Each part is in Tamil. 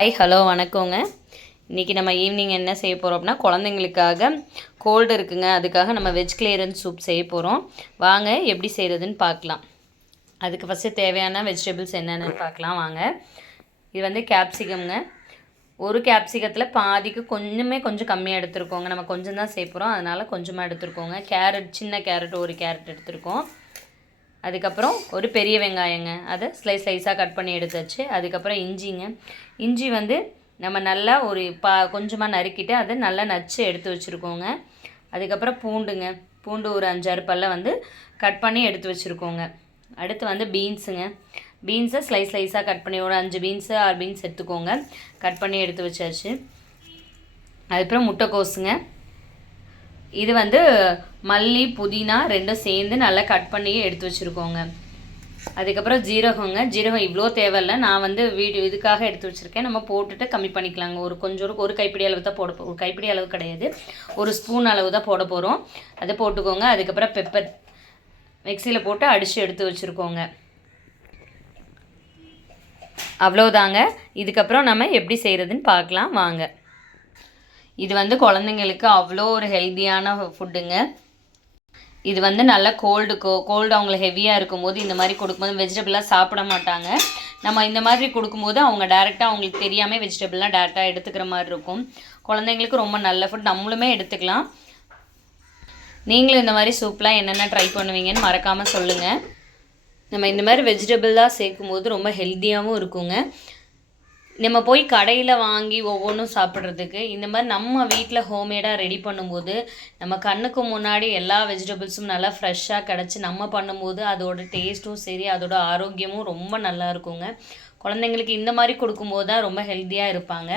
ஹலோ வணக்கங்க. இன்றைக்கி நம்ம ஈவினிங் என்ன செய்ய போகிறோம் அப்படின்னா, குழந்தைங்களுக்காக கோல்டு இருக்குங்க. அதுக்காக நம்ம வெஜ் கிளியரன்ஸ் சூப் செய்ய போகிறோம். வாங்க எப்படி செய்கிறதுன்னு பார்க்கலாம். அதுக்கு ஃபஸ்ட்டு தேவையான வெஜிடபிள்ஸ் என்னென்னு பார்க்கலாம் வாங்க. இது வந்து கேப்சிகம்ங்க. ஒரு கேப்சிகத்தில் பாதிக்கு கொஞ்சம் கம்மியாக எடுத்துருக்கோங்க. நம்ம கொஞ்சம் தான் செய்ய போகிறோம், அதனால் கொஞ்சமாக எடுத்துருக்கோங்க. கேரட், சின்ன கேரட் ஒரு கேரட் எடுத்துருக்கோம். அதுக்கப்புறம் ஒரு பெரிய வெங்காயங்க, அதை ஸ்லைஸாக கட் பண்ணி எடுத்தாச்சு. அதுக்கப்புறம் இஞ்சிங்க. இஞ்சி வந்து நம்ம நல்லா ஒரு கொஞ்சமாக நறுக்கிட்டு அதை நல்லா நச்சு எடுத்து வச்சுருக்கோங்க. அதுக்கப்புறம் பூண்டுங்க. பூண்டு ஒரு 5-6 பல்லை வந்து கட் பண்ணி எடுத்து வச்சுருக்கோங்க. அடுத்து வந்து பீன்ஸுங்க. பீன்ஸை ஸ்லைஸாக கட் பண்ணி ஒரு 5 பீன்ஸு 6 பீன்ஸ் எடுத்துக்கோங்க. கட் பண்ணி எடுத்து வச்சாச்சு. அதுக்கப்புறம் முட்டைக்கோஸுங்க. இது வந்து மல்லி புதினா ரெண்டும் சேர்ந்து நல்லா கட் பண்ணி எடுத்து வச்சுருக்கோங்க. அதுக்கப்புறம் ஜீரகங்க. ஜீரகம் இவ்வளோ தேவையில்லை, நான் வந்து இதுக்காக எடுத்து வச்சுருக்கேன். நம்ம போட்டுட்டு கம்மி பண்ணிக்கலாங்க. ஒரு கைப்பிடி அளவு தான் ஒரு கைப்பிடி அளவு கிடையாது, ஒரு ஸ்பூன் அளவு தான் போட போகிறோம். அதை போட்டுக்கோங்க. அதுக்கப்புறம் பெப்பர் மிக்சியில் போட்டு அடித்து எடுத்து வச்சுருக்கோங்க. அவ்வளோதாங்க. இதுக்கப்புறம் நம்ம எப்படி செய்கிறதுன்னு பார்க்கலாம் வாங்க. இது வந்து குழந்தைங்களுக்கு அவ்வளோ ஒரு ஹெல்த்தியான ஃபுட்டுங்க. இது வந்து நல்லா கோல்டு அவங்களுக்கு ஹெவியாக இருக்கும்போது இந்த மாதிரி கொடுக்கும்போது வெஜிடபிளாக சாப்பிட மாட்டாங்க. நம்ம இந்த மாதிரி கொடுக்கும்போது அவங்க டேரெக்டாக அவங்களுக்கு தெரியாமல் வெஜிடபிள்லாம் டேரெக்டாக எடுத்துக்கிற மாதிரி இருக்கும். குழந்தைங்களுக்கு ரொம்ப நல்ல ஃபுட், நம்மளுமே எடுத்துக்கலாம். நீங்களும் இந்த மாதிரி சூப்லாம் என்னென்ன ட்ரை பண்ணுவீங்கன்னு மறக்காமல் சொல்லுங்கள். நம்ம இந்த மாதிரி வெஜிடபிளாக சேர்க்கும்போது ரொம்ப ஹெல்த்தியாகவும் இருக்குங்க. நம்ம போய் கடையில் வாங்கி ஒவ்வொன்றும் சாப்பிட்றதுக்கு இந்த மாதிரி நம்ம வீட்டில் ஹோம்மேடாக ரெடி பண்ணும்போது நம்ம கண்ணுக்கு முன்னாடி எல்லா வெஜிடபிள்ஸும் நல்லா ஃப்ரெஷ்ஷாக கிடச்சி நம்ம பண்ணும்போது அதோட டேஸ்ட்டும் சரி, அதோட ஆரோக்கியமும் ரொம்ப நல்லா இருக்குங்க. குழந்தைங்களுக்கு இந்த மாதிரி கொடுக்கும்போது தான் ரொம்ப ஹெல்த்தியாக இருப்பாங்க.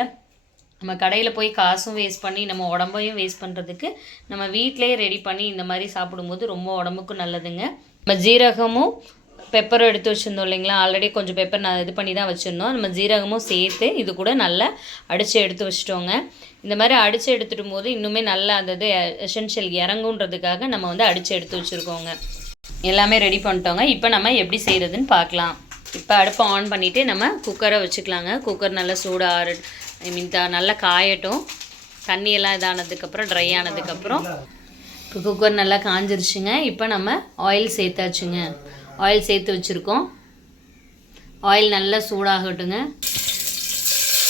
நம்ம கடையில் போய் காசும் வேஸ்ட் பண்ணி நம்ம உடம்பையும் வேஸ்ட் பண்ணுறதுக்கு நம்ம வீட்டிலேயே ரெடி பண்ணி இந்த மாதிரி சாப்பிடும்போது ரொம்ப உடம்புக்கும் நல்லதுங்க. நம்ம ஜீரகமும் பெப்பரும் எடுத்து வச்சுருந்தோம் இல்லைங்களா, ஆல்ரெடி கொஞ்சம் பெப்பர் நான் இது பண்ணி தான் வச்சுருந்தோம். நம்ம ஜீரகமும் சேர்த்து இது கூட நல்லா அடித்து எடுத்து வச்சுட்டோங்க. இந்த மாதிரி அடித்து எடுத்துடும் போது இன்னுமே நல்லா அந்த இது எசென்ஷியல் இறங்குன்றதுக்காக நம்ம வந்து அடித்து எடுத்து வச்சுருக்கோங்க. எல்லாமே ரெடி பண்ணிட்டோங்க. இப்போ நம்ம எப்படி செய்கிறதுன்னு பார்க்கலாம். இப்போ அடுப்பை ஆன் பண்ணிவிட்டு நம்ம குக்கரை வச்சுக்கலாங்க. குக்கர் நல்லா சூடாக நல்லா காயட்டும். தண்ணியெல்லாம் இதானதுக்கப்புறம் ட்ரை ஆனதுக்கப்புறம் இப்போ குக்கர் நல்லா காஞ்சிருச்சுங்க. இப்போ நம்ம ஆயில் சேர்த்தாச்சுங்க. ஆயில் சேர்த்து வச்சுருக்கோம். ஆயில் நல்லா சூடாகட்டுங்க.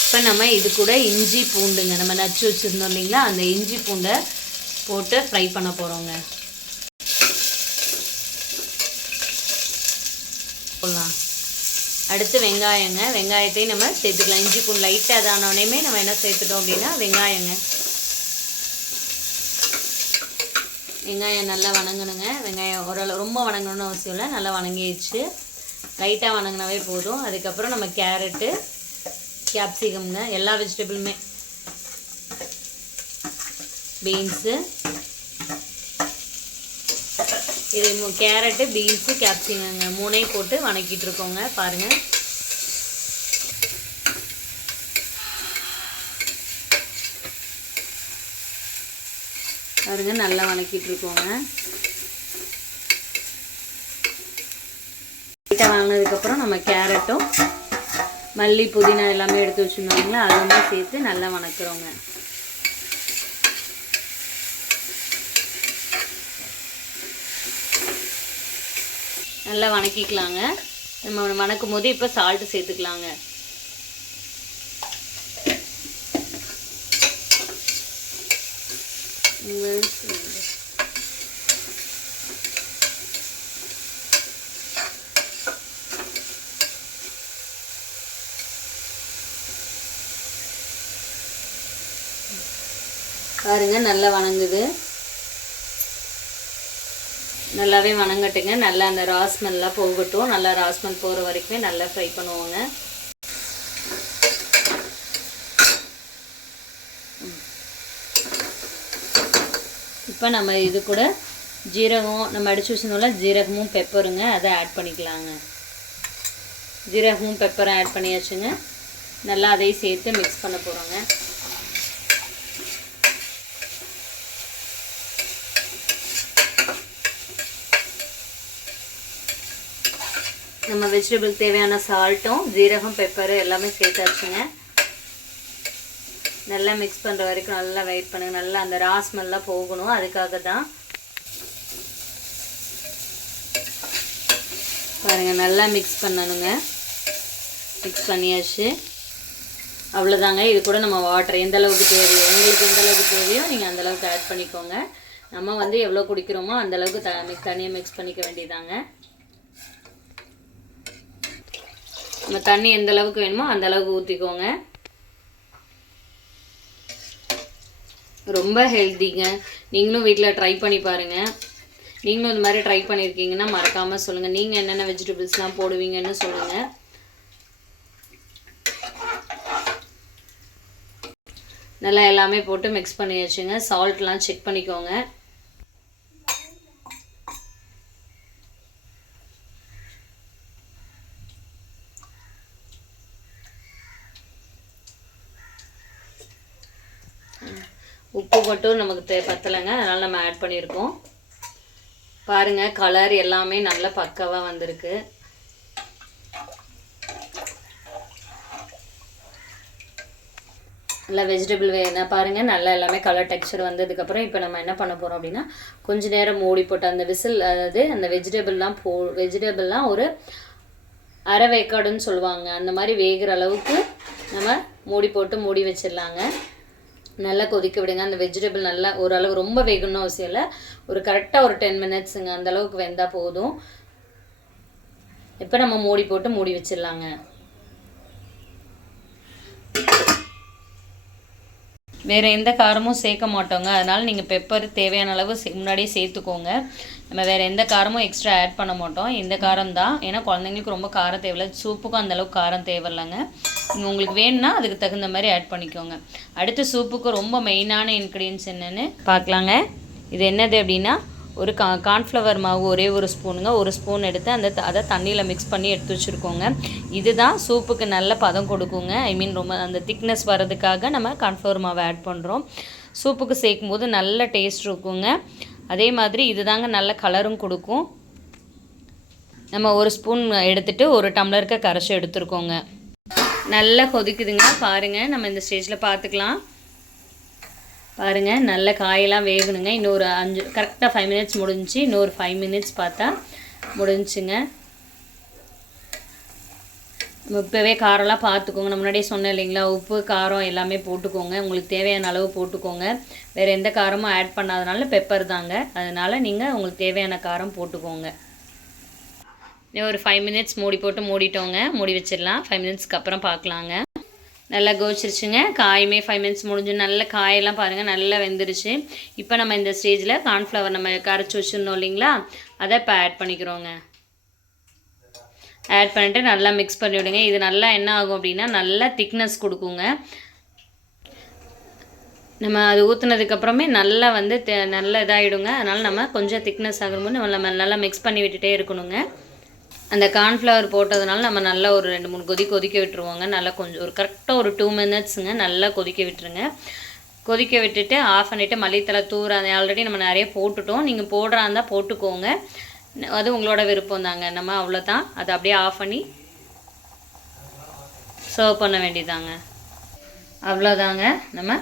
இப்போ நம்ம இது கூட இஞ்சி பூண்டுங்க, நம்ம நச்சு வச்சுருந்தோம் இல்லைங்களா, அந்த இஞ்சி பூண்டை போட்டு ஃப்ரை பண்ண போகிறோங்க. போடலாம். அடுத்து வெங்காயங்க. வெங்காயத்தையும் நம்ம சேர்த்துக்கலாம். இஞ்சி பூண்டு லைட்டாக அதானோடனே நம்ம என்ன சேர்த்துட்டோம் அப்படின்னா வெங்காயங்க. வெங்காயம் நல்லா வணங்கணுங்க. வெங்காயம் ஓரளவு ரொம்ப வணங்கணும்னு அவசியம் இல்லை, நல்லா வணங்கிடுச்சு. லைட்டாக வணங்கினாவே போதும். அதுக்கப்புறம் நம்ம கேரட்டு, கேப்சிகம்ங்க, எல்லா வெஜிடபிளுமே, பீன்ஸு, இது கேரட்டு பீன்ஸு கேப்சிகம்ங்க மூணையும் போட்டு வணக்கிட்டு இருக்கோங்க. பாருங்கள். பாருங்க, நல்லா வணக்கிட்டு இருக்கோங்க. லைட்டாக வாங்கினதுக்கப்புறம் நம்ம கேரட்டும் மல்லி புதினா எல்லாமே எடுத்து வச்சுருந்தோங்களா, அதுவுமே சேர்த்து நல்லா வணக்குறோங்க. நல்லா வணக்கிக்கலாங்க. நம்ம வணக்கும் போது இப்போ சால்ட்டு சேர்த்துக்கலாங்க. பாருங்க, நல்லா வணங்குது. நல்லாவே வணங்கட்டுங்க. நல்லா அந்த ராஸ்மெல்லாம் போகட்டும். நல்லா ராஸ்மெல் போகிற வரைக்குமே நல்லா ஃப்ரை பண்ணுவோங்க. இப்போ நம்ம இது கூட ஜீரகம் நம்ம அடித்து வச்சுருந்தோம்ல, ஜீரகமும் பெப்பருங்க, அதை ஆட் பண்ணிக்கலாங்க. ஜீரகமும் பெப்பரும் ஆட் பண்ணியாச்சுங்க. நல்லா அதையும் சேர்த்து மிக்ஸ் பண்ண போகிறோங்க. நம்ம வெஜிடபிள் தேவையான சால்ட்டும் ஜீரகம் பெப்பரு எல்லாமே சேர்த்தாச்சுங்க. நல்லா மிக்ஸ் பண்ணுற வரைக்கும் நல்லா வெயிட் பண்ணுங்கள். நல்லா அந்த ரா ஸ்மெல்லாம் போகணும், அதுக்காக தான். பாருங்கள், நல்லா மிக்ஸ் பண்ணணுங்க. மிக்ஸ் பண்ணியாச்சு. அவ்வளோதாங்க. இது கூட நம்ம வாட்டர் எந்த அளவுக்கு தேவையோ, உங்களுக்கு எந்த அளவுக்கு தேவையோ நீங்கள் அந்தளவுக்கு ஆட் பண்ணிக்கோங்க. நம்ம வந்து எவ்வளோ குடிக்கிறோமோ அந்தளவுக்கு தனியாக மிக்ஸ் பண்ணிக்க வேண்டியதாங்க. நம்ம தண்ணி எந்த அளவுக்கு வேணுமோ அந்த அளவுக்கு ஊற்றிக்கோங்க. ரொம்ப ஹெல்த்திங்க. நீங்களும் வீட்டில் ட்ரை பண்ணி பாருங்கள். நீங்களும் இந்த மாதிரி ட்ரை பண்ணியிருக்கீங்கன்னா மறக்காமல் சொல்லுங்கள். நீங்கள் என்னென்ன வெஜிடபிள்ஸ்லாம் போடுவீங்கன்னு சொல்லுங்கள். நல்லா எல்லாமே போட்டு மிக்ஸ் பண்ணி வச்சுங்க. சால்ட்லாம் செக் பண்ணிக்கோங்க. உப்பு மட்டும் நமக்கு பத்தலைங்க, அதனால் நம்ம ஆட் பண்ணியிருக்கோம். பாருங்கள், கலர் எல்லாமே நல்லா பக்காவாக வந்திருக்கு. நல்லா வெஜிடபிள் வேணும் பாருங்கள். நல்லா எல்லாமே கலர் டெக்ஸ்சர் வந்ததுக்கப்புறம் இப்போ நம்ம என்ன பண்ண போகிறோம் அப்படின்னா, கொஞ்சம் நேரம் மூடி போட்டு அந்த விசில், அதாவது அந்த வெஜிடபிள்லாம் ஒரு அரை வேக்காடுன்னு சொல்லுவாங்க, அந்த மாதிரி வேகிற அளவுக்கு நம்ம மூடி போட்டு மூடி வச்சிடலாங்க. நல்லா கொதிக்க விடுங்க. அந்த வெஜிடபிள் நல்லா ஓரளவு ரொம்ப வேகணும்னு அவசியம் இல்லை, ஒரு கரெக்டாக ஒரு 10 மினிட்ஸுங்க, அந்தளவுக்கு வெந்தால் போதும். இப்போ நம்ம மூடி போட்டு மூடி வச்சிடலாங்க. வேறு எந்த காரமும் சேர்க்க மாட்டோங்க, அதனால் நீங்கள் பெப்பர் தேவையான அளவு முன்னாடியே சேர்த்துக்கோங்க. நம்ம வேறு எந்த காரமும் எக்ஸ்ட்ரா ஆட் பண்ண மாட்டோம். இந்த காரம் தான், ஏன்னா குழந்தைங்களுக்கு ரொம்ப காரம் தேவையில்லை, சூப்புக்கும் அந்தளவுக்கு காரம் தேவையில்லைங்க. நீங்கள் உங்களுக்கு வேணும்னா அதுக்கு தகுந்த மாதிரி ஆட் பண்ணிக்கோங்க. அடுத்து சூப்புக்கு ரொம்ப மெயினான இன்க்ரீடியன்ஸ் என்னென்னு பார்க்கலாங்க. இது என்னது அப்படின்னா, ஒரு கார்ன்ஃப்ளவர் மாவு ஒரே ஒரு ஸ்பூனுங்க, ஒரு ஸ்பூன் எடுத்து அதை தண்ணியில் மிக்ஸ் பண்ணி எடுத்து வச்சுருக்கோங்க. இதுதான் சூப்புக்கு நல்ல பதம் கொடுக்குங்க. ரொம்ப அந்த திக்னஸ் வர்றதுக்காக நம்ம கார்ன்ஃப்ளவர் மாவை ஆட் பண்ணுறோம். சூப்புக்கு சேர்க்கும் போது நல்ல டேஸ்ட் இருக்குங்க. அதே மாதிரி இது தாங்க நல்ல கலரும் கொடுக்கும். நம்ம ஒரு ஸ்பூன் எடுத்துகிட்டு ஒரு டம்ளருக்கு கரைச்சி எடுத்துருக்கோங்க. நல்லா கொதிக்குதுங்க பாருங்கள். நம்ம இந்த ஸ்டேஜில் பார்த்துக்கலாம். பாருங்கள், நல்ல காயெல்லாம் வேகணுங்க. இன்னொரு கரெக்டாக 5 மினிட்ஸ் முடிஞ்சிச்சு. இன்னொரு 5 மினிட்ஸ் பார்த்தா முடிஞ்சுங்க. இப்போவே காரம்லாம் பார்த்துக்கோங்க. நான் முன்னாடியே சொன்னேன் இல்லைங்களா, உப்பு காரம் எல்லாமே போட்டுக்கோங்க. உங்களுக்கு தேவையான அளவு போட்டுக்கோங்க. வேறு எந்த காரமும் ஆட் பண்ணாதனால பெப்பர் தாங்க, அதனால் நீங்கள் உங்களுக்கு தேவையான காரம் போட்டுக்கோங்க. இன்னும் ஒரு 5 மினிட்ஸ் மூடி போட்டு மூடிட்டோங்க. மூடி வச்சிடலாம். 5 மினிட்ஸ்க்கு அப்புறம் பார்க்கலாங்க. நல்லா கோச்சிருச்சுங்க. காயுமே 5 மினிட்ஸ் முடிஞ்சு நல்ல காயெல்லாம் பாருங்கள் நல்லா வெந்துருச்சு. இப்போ நம்ம இந்த ஸ்டேஜில் கார்ன்ஃப்ளவர் நம்ம கரைச்சி வச்சுருந்தோம் இல்லைங்களா, அதை இப்போ ஆட் பண்ணிக்கிறோங்க. ஆட் பண்ணிவிட்டு நல்லா மிக்ஸ் பண்ணி விடுங்க. இது நல்லா என்ன ஆகும் அப்படின்னா நல்லா திக்னஸ் கொடுக்குங்க. நம்ம அது ஊற்றுனதுக்கப்புறமே நல்லா வந்து நல்லா இதாகிடுங்க. அதனால் நம்ம கொஞ்சம் திக்னஸ் ஆகும்போது நம்ம நல்லா மிக்ஸ் பண்ணி விட்டுட்டே இருக்கணுங்க. அந்த கார்ன்ஃப்ளவர் போட்டதுனால நம்ம நல்லா ஒரு 2-3 கொதிக்க விட்டுருவோங்க. நல்லா கொஞ்சம் ஒரு கரெக்டாக ஒரு 2 மினிட்ஸுங்க நல்லா கொதிக்க விட்டுருங்க. கொதிக்க விட்டுட்டு ஆஃப் பண்ணிவிட்டு மல்லித்தலை ஆல்ரெடி நம்ம நிறைய போட்டுட்டோம். நீங்கள் போடுறா இருந்தால் போட்டுக்கோங்க, அது உங்களோட விருப்பம் தாங்க. நம்ம அவ்வளோதான், அதை அப்படியே ஆஃப் பண்ணி சர்வ் பண்ண வேண்டியதாங்க. அவ்வளோதாங்க, நம்ம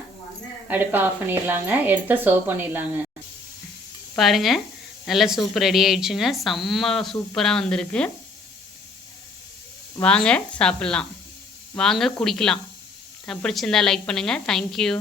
அடுப்பை ஆஃப் பண்ணிடலாங்க. எடுத்து சர்வ் பண்ணிடலாங்க. பாருங்கள், நல்லா சூப் ரெடி ஆயிடுச்சுங்க. செம்ம சூப்பராக வந்திருக்கு. வாங்க சாப்பிட்லாம், வாங்க குடிக்கலாம். பிடிச்சிருந்தா லைக் பண்ணுங்கள். தேங்க்யூ.